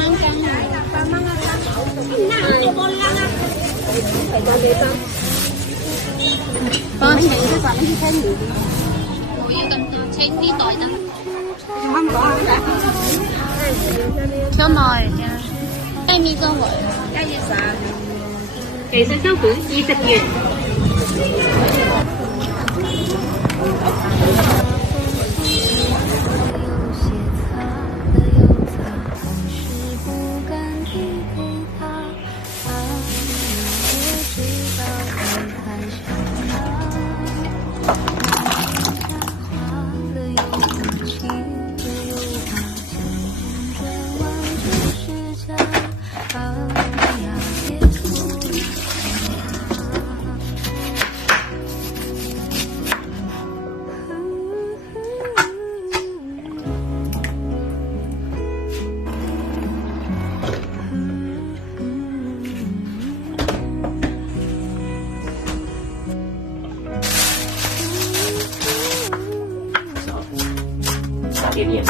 蚊斤，8蚊一斤。幫我稱啲飯啲稱魚。冇要咁多，稱啲袋得。蚊袋。個內㗎，雞米個內，1月3。微信收款20元。点点。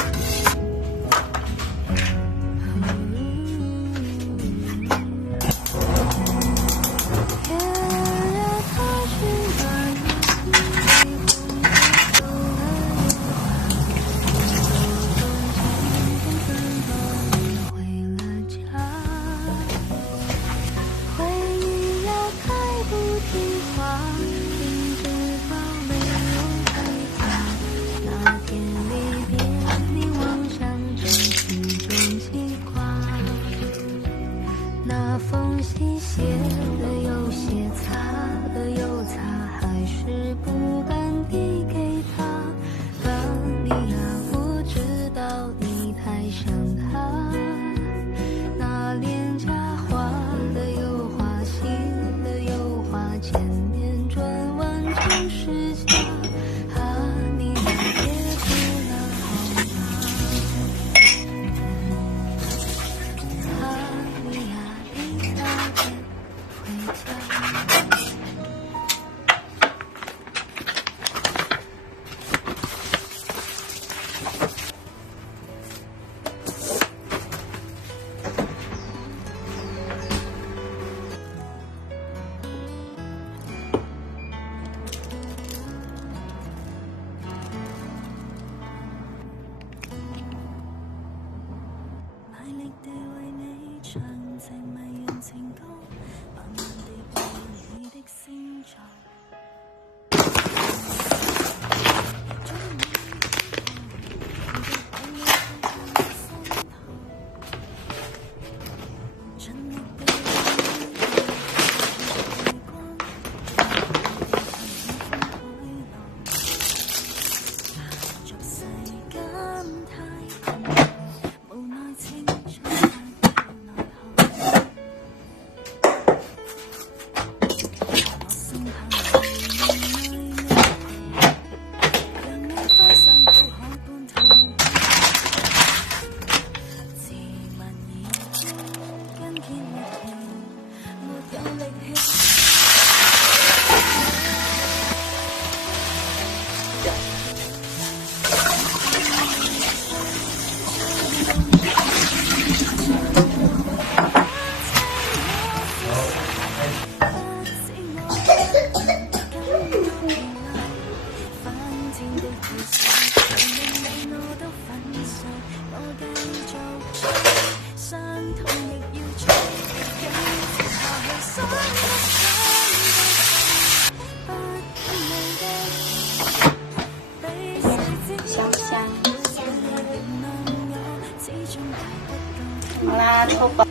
好啦，抽吧。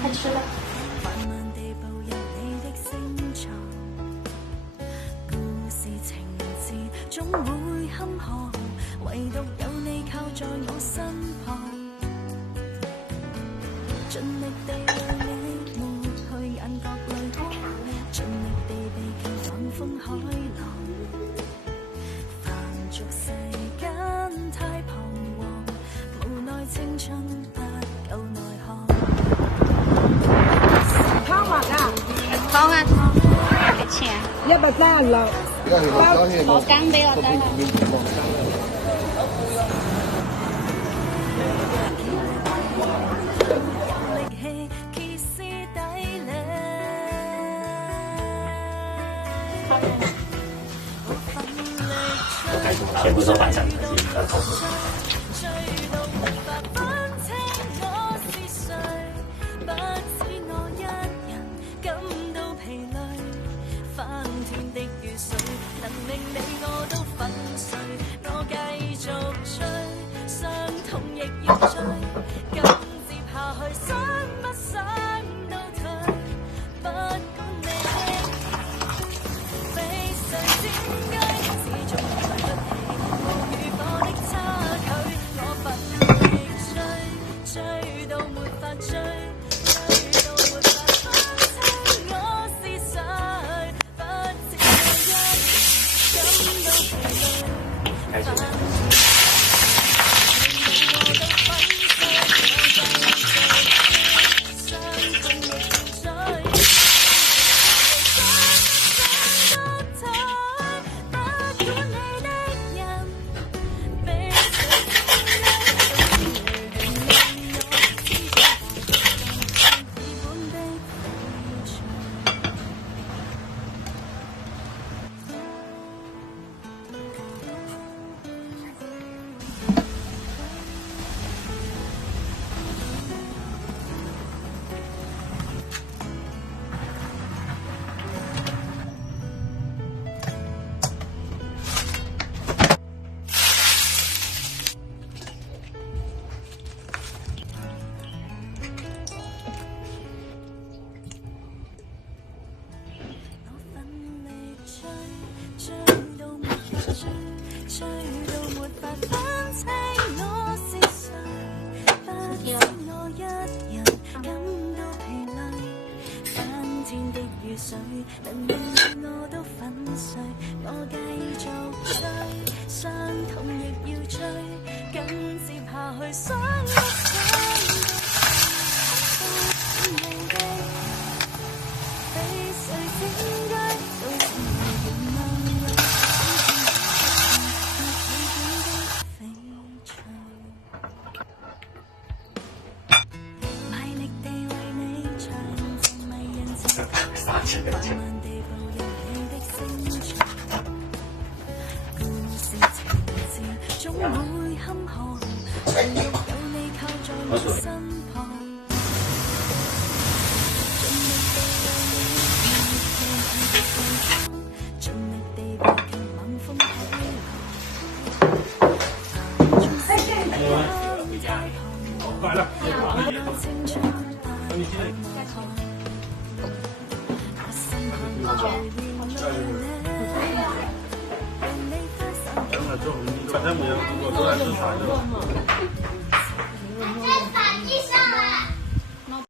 快吃了。總會坎坷，唯獨有你靠在我身旁，盡力地為你抹去眼角淚光，盡力地避卻冷風海浪，凡俗世間太彷徨，無奈青春不夠內行。湯滑啊！湯啊！幾錢？130。攞羹俾我得啦。力氣歇斯底里，全部都擺上去先，然後。醉到無法分清我是誰，不止我一人感到疲累，翻天的雨水能令你我都粉碎，我繼續追，傷痛亦要追，咁接下去想不想倒退，不管你比誰先居，始終來不起無與火的差距，我奮力追，追到沒法追，追到沒法分清我是誰，不知我一感到疲累，反正追到沒法分清我是誰，不止我一人感到疲累，翻天的雨水能令我都粉碎，我繼續追，傷痛亦要追，緊接下去想不想到無地，比誰先居，到時原諒有。總會坎坷，唯獨有你靠在我身旁，盡力地為你盡力地避強猛風海浪，從世間太彷徨，原來青春不去望看，我心坎隨緣累累。反正每人我都係都睇咗。